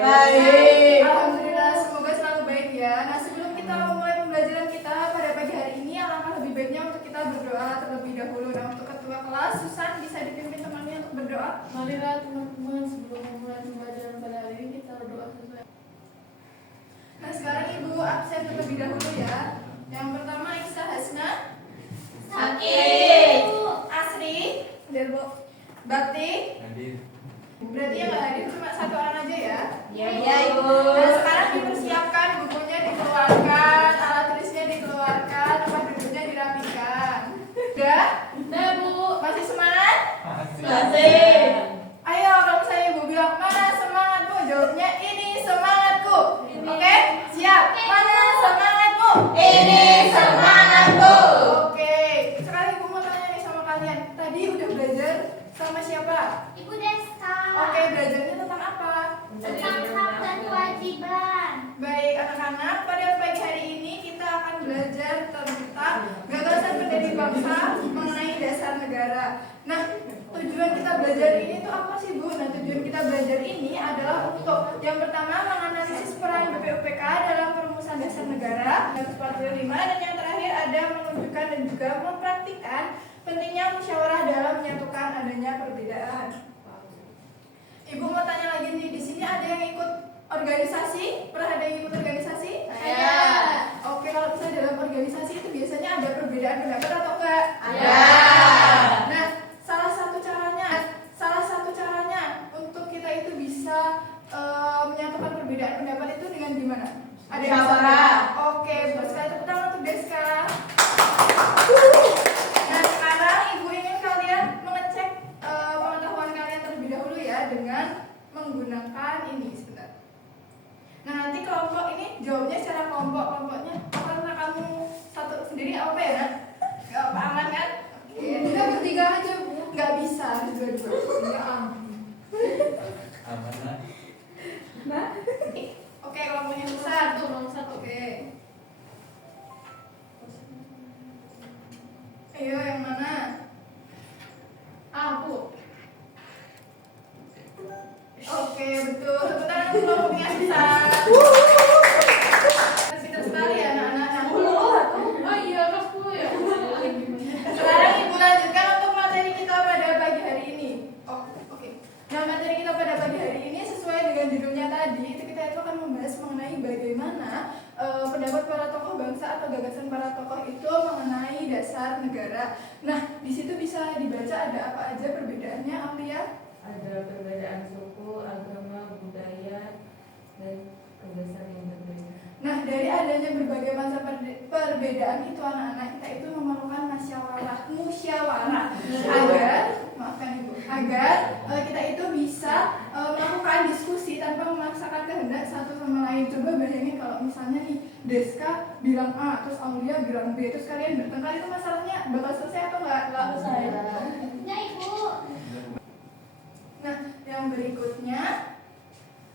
Baik. Alhamdulillah, semoga selalu baik ya. Nah, sebelum kita memulai pembelajaran kita pada pagi hari ini, alangkah lebih baiknya untuk kita berdoa terlebih dahulu. Nah, untuk ketua kelas, Susan bisa dipimpin temannya untuk berdoa. Marilah teman-teman sebelum memulai pembelajaran pada hari ini kita berdoa sesuai. Nah, sekarang Ibu absen terlebih dahulu ya. Yang pertama Iksa Hasna, Sakit. Asri, Derbo, Bakti. Berarti yang nggak hadir cuma satu orang aja ya. Iya, Ibu. Nah, sekarang dipersiapkan, bukunya dikeluarkan, alat tulisnya dikeluarkan, tempat duduknya dirapikan. Udah? Nah, Bu. Masih semangat? Masih. Ayo, kalau saya Ibu bilang mana semangatmu, jawabnya ini semangatku. Oke? Siap? Mana semangatmu? Ini semangatku. Oke. Sekarang Ibu mau tanya nih sama kalian. Tadi udah belajar sama siapa? Ibu Deska. Oke, belajarnya tentang apa? Tentang hak dan kewajiban. Baik, anak-anak, pada pagi hari ini kita akan belajar tentang gagasan pendiri bangsa mengenai dasar negara. Nah, tujuan kita belajar ini tuh apa sih, Bu? Nah, tujuan kita belajar ini adalah untuk yang pertama menganalisis peran BPUPK dalam perumusan dasar negara 1945, dan yang terakhir ada menunjukkan dan juga mempraktikkan pentingnya musyawarah dalam menyatukan adanya perbedaan. Ibu mau tanya lagi nih, di sini ada yang ikut organisasi? Pernah ada yang ikut organisasi? Ada. Oke, kalau misalnya dalam organisasi itu biasanya ada perbedaan pendapat atau enggak? Ada. Nah, salah satu caranya untuk kita itu bisa menyatukan perbedaan pendapat itu dengan gimana? Ada yang bisa? Musyawarah. Oke, buat sekali tepuk tangan untuk Deska. Nah, sekarang Ibu ingin kalian mengecek pengetahuan kalian terlebih dahulu ya dengan menggunakan ini sebentar. Nah, nanti kelompok ini jawabnya secara kelompoknya. Karena kamu satu sendiri apa ya, Nak? Gak apa, aman kan? Oke, kita bertiga aja, Bu. Nggak bisa, harus dua-dua. Ya ampun. Aman lah. Nah, oke, kelompoknya besar. Nomor satu. Oke. Ayo, yang mana? A, Bu. Oke, betul. Sebentar nanti kelompoknya besar. Pintar sekali ya anak-anak. Oh iya, kelas 10 ya. Sekarang Ibu lanjutkan untuk materi kita pada pagi hari ini. Oh, oke. Nah, materi kita pada pagi hari ini sesuai dengan judulnya tadi, itu kita itu akan membahas mengenai bagaimana pendapat para tokoh bangsa atau gagasan para tokoh itu mengenai dasar negara. Nah, di situ bisa dibaca ada apa aja perbedaannya, Aulia? Ada perbedaan suku, agama, budaya, dan kebiasaan yang berbeda. Nah, dari adanya berbagai macam perbedaan itu anak-anak kita itu memerlukan musyawarah agar, maafkan Ibu, agar kita itu bisa melakukan diskusi tanpa memaksakan kehendak satu sama lain. Coba bayangin kalau misalnya nih Deska bilang A, terus Aulia bilang B, terus kalian bertengkar, itu masalahnya bakal selesai atau enggak? Enggak selesai. Ya, Ibu. Nah, yang berikutnya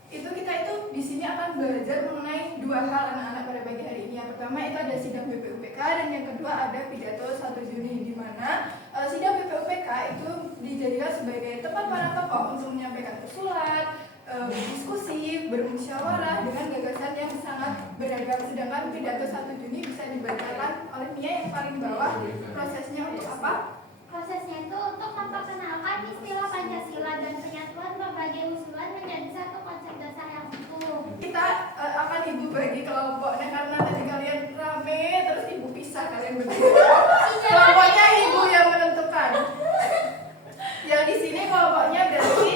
itu kita itu di sini akan belajar mengenai dua hal anak-anak pada pagi hari ini. Yang pertama itu ada sidang BPUPK, dan yang kedua ada pidato 1 Juni, di mana sidang BPUPK itu dijadikan sebagai tempat para tokoh untuk menyampaikan usulan, berdiskusi, bermusyawarah dengan gagasan yang sangat beragam. Sedangkan pidato 1 Juni bisa dibacakan oleh Mia yang paling bawah. Prosesnya untuk apa? Prosesnya itu untuk memperkenalkan istilah Pancasila dan penyatuan berbagai usulan menjadi satu konsep dasar yang utuh. Kita akan Ibu bagi kelompoknya karena tadi kalian rame, terus Ibu pisah kalian berdua. Kelompoknya Ibu yang menentukan. Yang di sini kelompoknya berarti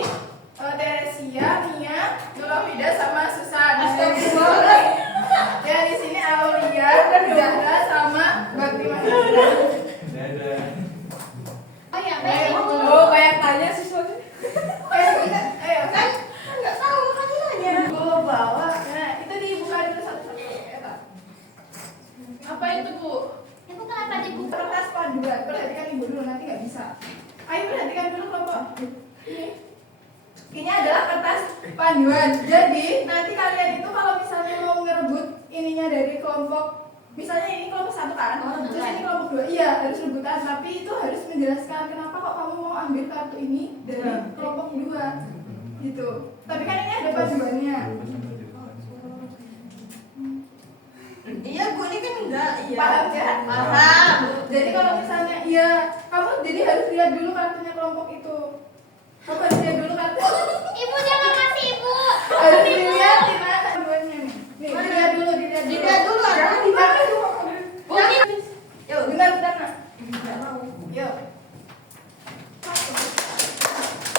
Teresia, Mia, Nurafida sama Susan. Astagfirullah. Yang di sini Aulia, Zahra sama Bakti Mananda. Dadah. Oh ya, baik Ibu. Oh, kayak tanya sesuatu. Ayo, kan Enggak tahu kan nanya. Gue bawa. Nah, itu dibuka dulu satu-satu. Apa itu, Bu? Ibu kenapa dibuka? Kertas panduan, perhatikan Ibu dulu, nanti nggak bisa. Ayo perhatikan dulu kelompok. Ini adalah kertas panduan. Jadi nanti kalian itu kalau misalnya mau ngerebut ininya dari kelompok, misalnya ini kelompok 1 kan, terus ini kelompok 2, iya harus rebutan. Tapi itu harus menjelaskan kenapa kok kamu mau ambil kartu ini dari kelompok 2 gitu. Tapi kan ini ada panduannya. Paham. Jadi kalau misalnya iya, kamu jadi harus lihat dulu kartunya kelompok itu. Kamu harus lihat dulu kartu. Ibu jangan kasih ibu. Harus dilihat di mana duanya nih. Nih, dilihat dulu. Dilihat dulu, ada di mana tuh? Bukti. Yuk, benar nak. Yuk.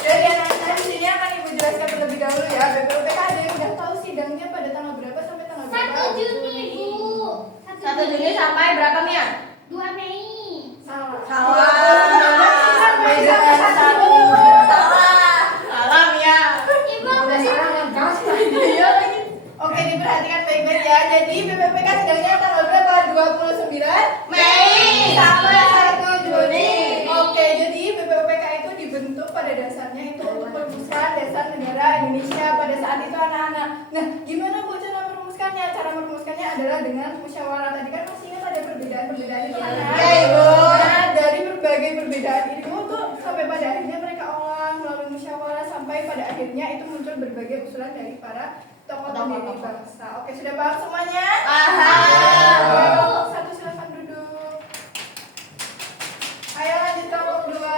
Jadi anak-anak di sini akan ibu jelaskan terlebih dahulu ya. BPUPK ada yang udah tahu sidangnya pada tanggal berapa sampai tanggal berapa? 1 Juni ibu. 1 Juni sampai berapa Mia? 2 Mei. Salah. Salah. Beda Salah. Salah Mia. Ibu Udah salah ngegas. Iya lagi. Oke, diperhatikan baik-baik ya. Jadi BPUPK sidangnya tanggal berapa? 29 Mei sampai 1 Juni. Oke, jadi BPUPK itu dibentuk pada dasarnya itu untuk merumuskan dasar negara Indonesia pada saat itu anak-anak. Nah, gimana Bu cara merumuskannya? Cara merumuskannya adalah dengan musyawarah. Tadi kan masih ingat ada perbedaan-perbedaan itu anak. Iya, Ibu. Nah, dari berbagai perbedaan itu tuh sampai pada akhirnya mereka olah melalui musyawarah sampai pada akhirnya itu muncul berbagai usulan dari para tokoh pendiri bangsa. Oke, sudah paham semuanya? Paham. Kelompok satu silakan duduk. Ayo lanjut kelompok 2.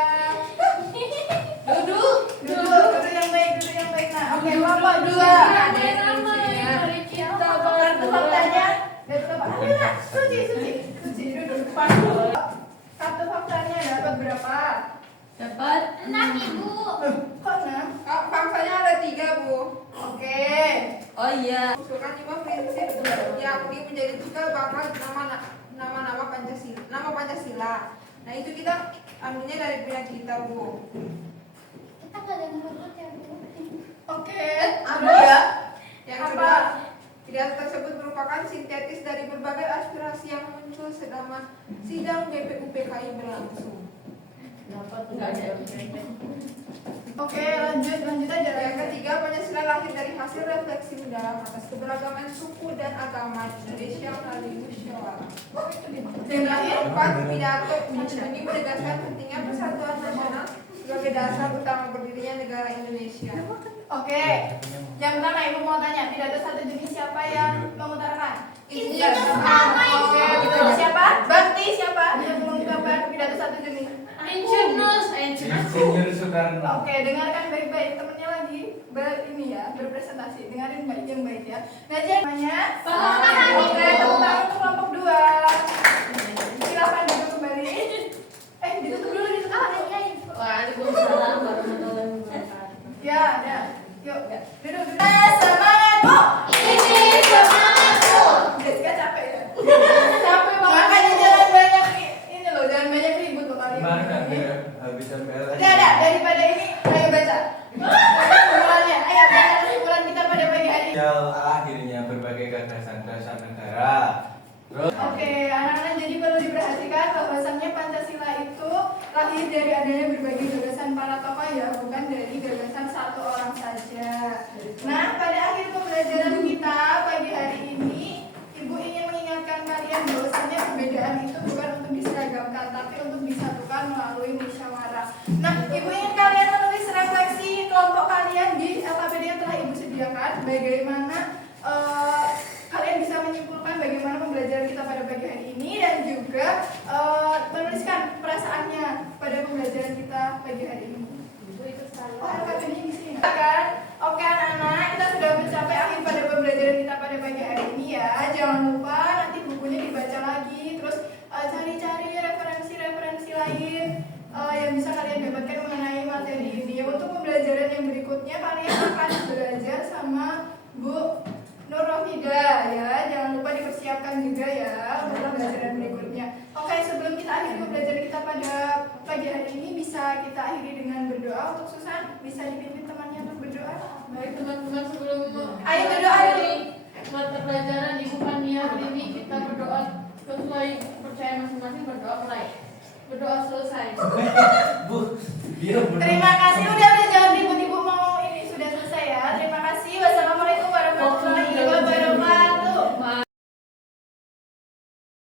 Duduk yang baik. Nah, oke, kelompok 2. Kartu faktanya. Suci, duduk. Kartu faktanya dapat berapa? Dapat 6 ibu. Kok 6? Faktanya ada 3, Bu. Oke. Oh iya. Usulkan 5 prinsip yakni menjadi cikal bakal nama Pancasila. Nah, itu kita ambilnya dari pihak kita, Bu. Kita nggak ada menurut ya bu. Oke. Apa ya? Yang Apa? kedua, pidato tersebut merupakan sintetis dari berbagai aspirasi yang muncul selama sidang BPUPKI berlangsung. Dapat enggak ada. Oke, lanjut aja. Yang ketiga, Pancasila lahir dari hasil refleksi mendalam atas keberagaman suku dan agama di Indonesia melalui musyawarah. Yang terakhir, Keempat, pidato ini menegaskan pentingnya persatuan nasional sebagai dasar utama berdirinya negara Indonesia. oke. Yang pertama ibu mau tanya, pidato 1 Juni siapa yang mengutarakan? Insinyur Soekarno, Ibu. Oke, pidato siapa? Bakti siapa yang mengutarakan pidato 1 Juni? Insinyur Soekarno. Oke, dengarkan baik-baik. Temennya lagi berpresentasi. Dengarin baik yang baik ya. Nah, namanya. Oke, tepuk tangan untuk kelompok 2. Silakan duduk kembali. Ditutup dulu. Iya ibu. Waalaikumsalam warahmatullahi wabarakatuh. Ya. Yuk, duduk. Semangat, Bu. Ini semangat bu. Jessica capek ya? Capek banget. Makanya jangan banyak ini loh, jangan banyak ribut loh kalian. Gimana biar habis sampai Udah ada, daripada ini, ayo baca. Kesimpulannya, ayo baca kesimpulan kita pada pagi hari ini. akhirnya berbagai gagasan-gagasan negara. Terus Oke, anak-anak jadi perlu diperhatikan bahwasannya Pancasila itu lahir dari adanya berbagai gagasan para tokoh ya, bukan dari gagasan satu orang saja. Nah, pada akhir pembelajaran kita pagi hari ini, Ibu ingin mengingatkan kalian bahwasannya perbedaan itu bukan untuk diseragamkan, tapi untuk disatukan melalui musyawarah. Nah, Ibu ingin kalian menulis refleksi kelompok kalian di LKPD yang telah Ibu sediakan, bagaimana kalian bisa menyimpulkan bagaimana pembelajaran kita pada pagi hari ini dan juga menuliskan perasaannya pada pembelajaran kita pagi hari ini. Oh, LKPD-nya di sini kan? Oke anak-anak, kita sudah mencapai akhir pada pembelajaran kita pada pagi hari ini ya. Jangan lupa nanti bukunya dibaca lagi, terus cari-cari referensi-referensi lain yang bisa kalian dapatkan mengenai materi ini. Untuk pembelajaran yang berikutnya kalian akan belajar sama Bu Nur Rohida ya, jangan lupa dipersiapkan juga ya untuk pembelajaran berikutnya. Oke, sebelum kita akhiri pembelajaran kita pada pagi hari ini, bisa kita akhiri dengan berdoa. Untuk Susan, bisa dipimpin temannya untuk berdoa. Baik teman-teman, sebelum Ayo berdoa dulu. mata pelajaran Ibu Fania hari ini kita berdoa sesuai percaya masing-masing. Berdoa mulai, berdoa selesai. Bu, dia Terima kasih udah belajar.